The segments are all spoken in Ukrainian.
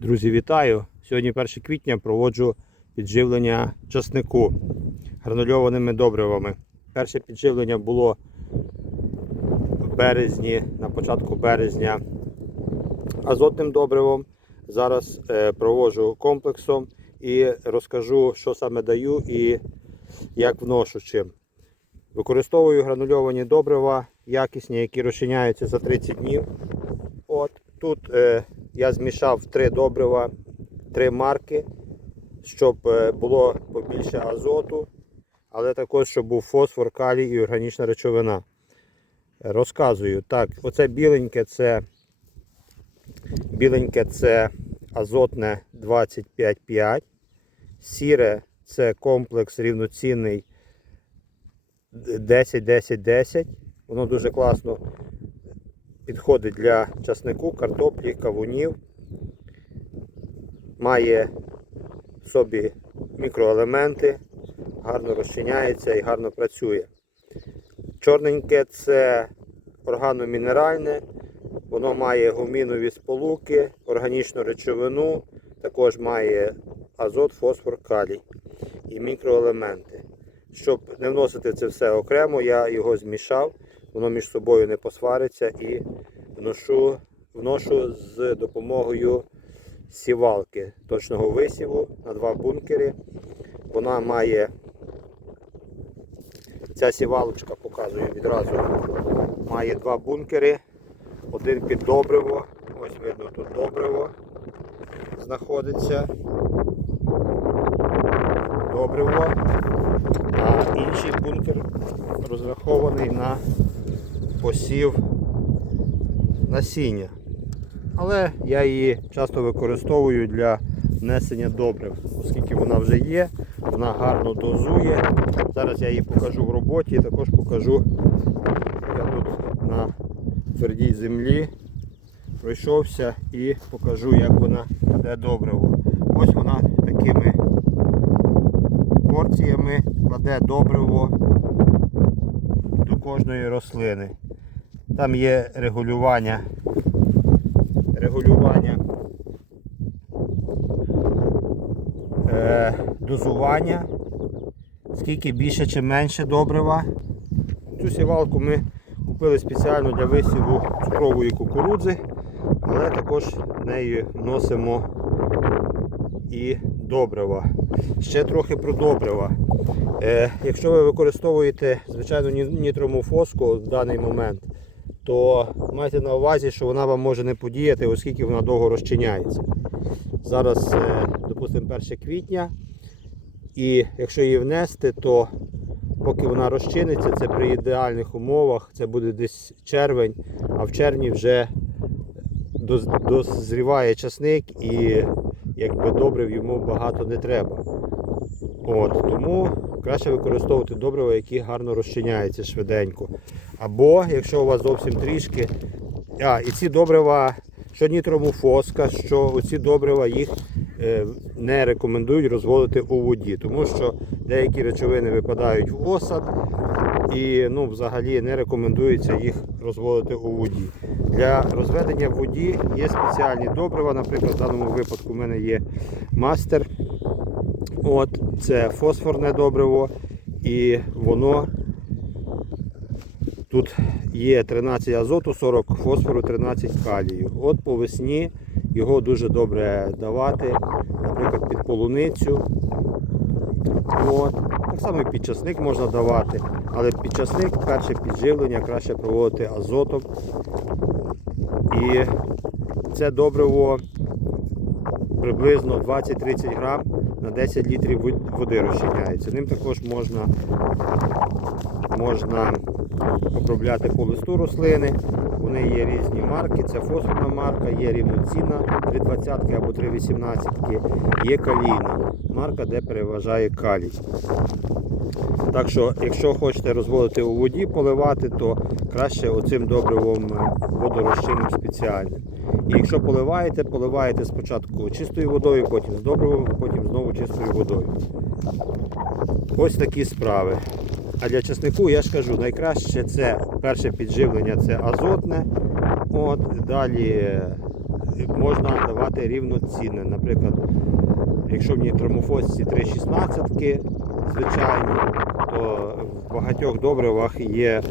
Друзі, вітаю! Сьогодні 1 квітня проводжу підживлення часнику гранульованими добривами. Перше підживлення було в березні, на початку березня азотним добривом. Зараз е, проводжу комплексом і розкажу, що саме даю і як вношу чим. Використовую гранульовані добрива, якісні, які розчиняються за 30 днів. От тут е, я змішав три добрива, три марки, щоб е, було побільше азоту, але також, щоб був фосфор, калій і органічна речовина. Розказую. Так, оце біленьке це біленьке це азотне 25,5. Сіре це комплекс рівноцінний 10-10-10. Воно дуже класно підходить для часнику, картоплі, кавунів. Має в собі мікроелементи, гарно розчиняється і гарно працює. Чорненьке це органомінеральне, воно має гумінові сполуки, органічну речовину, також має азот, фосфор, калій і мікроелементи. Щоб не вносити це все окремо, я його змішав, воно між собою не посвариться і вношу, вношу з допомогою сівалки точного висіву на два бункери. Вона має, ця сівалочка показую відразу, має два бункери, один під добриво, ось видно тут добриво знаходиться. Добриво, а інший бункер розрахований на посів насіння. Але я її часто використовую для внесення добрив, оскільки вона вже є, вона гарно дозує. Зараз я її покажу в роботі і також покажу, я тут на твердій землі пройшовся і покажу, як вона кладе добриво. Ось вона такими порціями кладе добриво до кожної рослини. Там є регулювання, регулювання е, дозування, скільки більше чи менше добрива. Цю сівалку ми купили спеціально для висіву цукрової кукурудзи, але також нею вносимо і добрива. Ще трохи про добрива. Е, якщо ви використовуєте звичайно ні- нітромофоску в даний момент, то майте на увазі, що вона вам може не подіяти, оскільки вона довго розчиняється. Зараз, е, допустимо, 1 квітня, і якщо її внести, то поки вона розчиниться, це при ідеальних умовах, це буде десь червень, а в червні вже дозріває часник і якби добрив йому багато не треба. От, тому краще використовувати добрива, які гарно розчиняються швиденько. Або, якщо у вас зовсім трішки. А, і ці добрива, що нітромофоска, що оці добрива їх е, не рекомендують розводити у воді, тому що деякі речовини випадають в осад і ну, взагалі не рекомендується їх розводити у воді. Для розведення в воді є спеціальні добрива. Наприклад, в даному випадку в мене є мастер. От, це фосфорне добриво, і воно тут є 13 азоту, 40 фосфору, 13 калію. От по весні його дуже добре давати, наприклад, під полуницю. От. Так само і під часник можна давати, але під часник перше підживлення краще проводити азотом. І це добриво приблизно 20-30 грам на 10 літрів води розчиняється. Ним також можна, можна обробляти по листу рослини. Вони є різні марки. Це фосфорна марка, є рівноцінна 320 або 318, є калійна марка, де переважає калій. Так що, якщо хочете розводити у воді, поливати, то краще оцим добривом е, водорозчинним спеціальним. І якщо поливаєте, поливаєте спочатку чистою водою, потім з добривом, потім знову чистою водою. Ось такі справи. А для часнику я ж кажу, найкраще це перше підживлення це азотне. От, далі можна давати рівноцінне. Наприклад, якщо в нітромофосці 3,16, звичайні, то в багатьох добривах є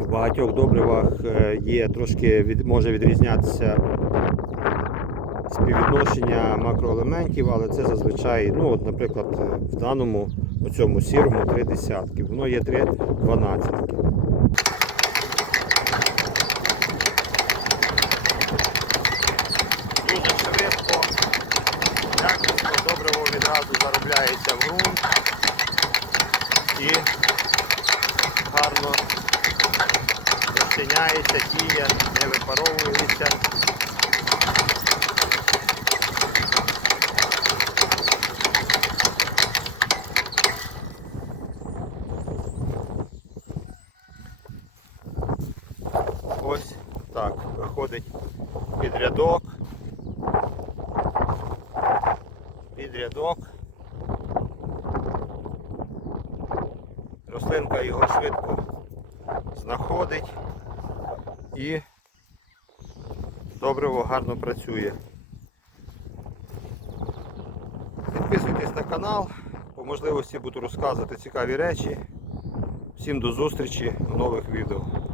в багатьох добривах е, є трошки від, може відрізнятися співвідношення макроелементів, але це зазвичай, ну от, наприклад, е, в даному у цьому сірому 3 десятки, воно є 3 дванадцятки. Дуже швидко, якісно, добриво відразу заробляється в ґрунт і гарно розчиняється, діє, не випаровується. Ось так, виходить під рядок. Під. Рослинка його швидко знаходить і добриво гарно працює. Підписуйтесь на канал, по можливості буду розказувати цікаві речі. Всім до зустрічі у нових відео.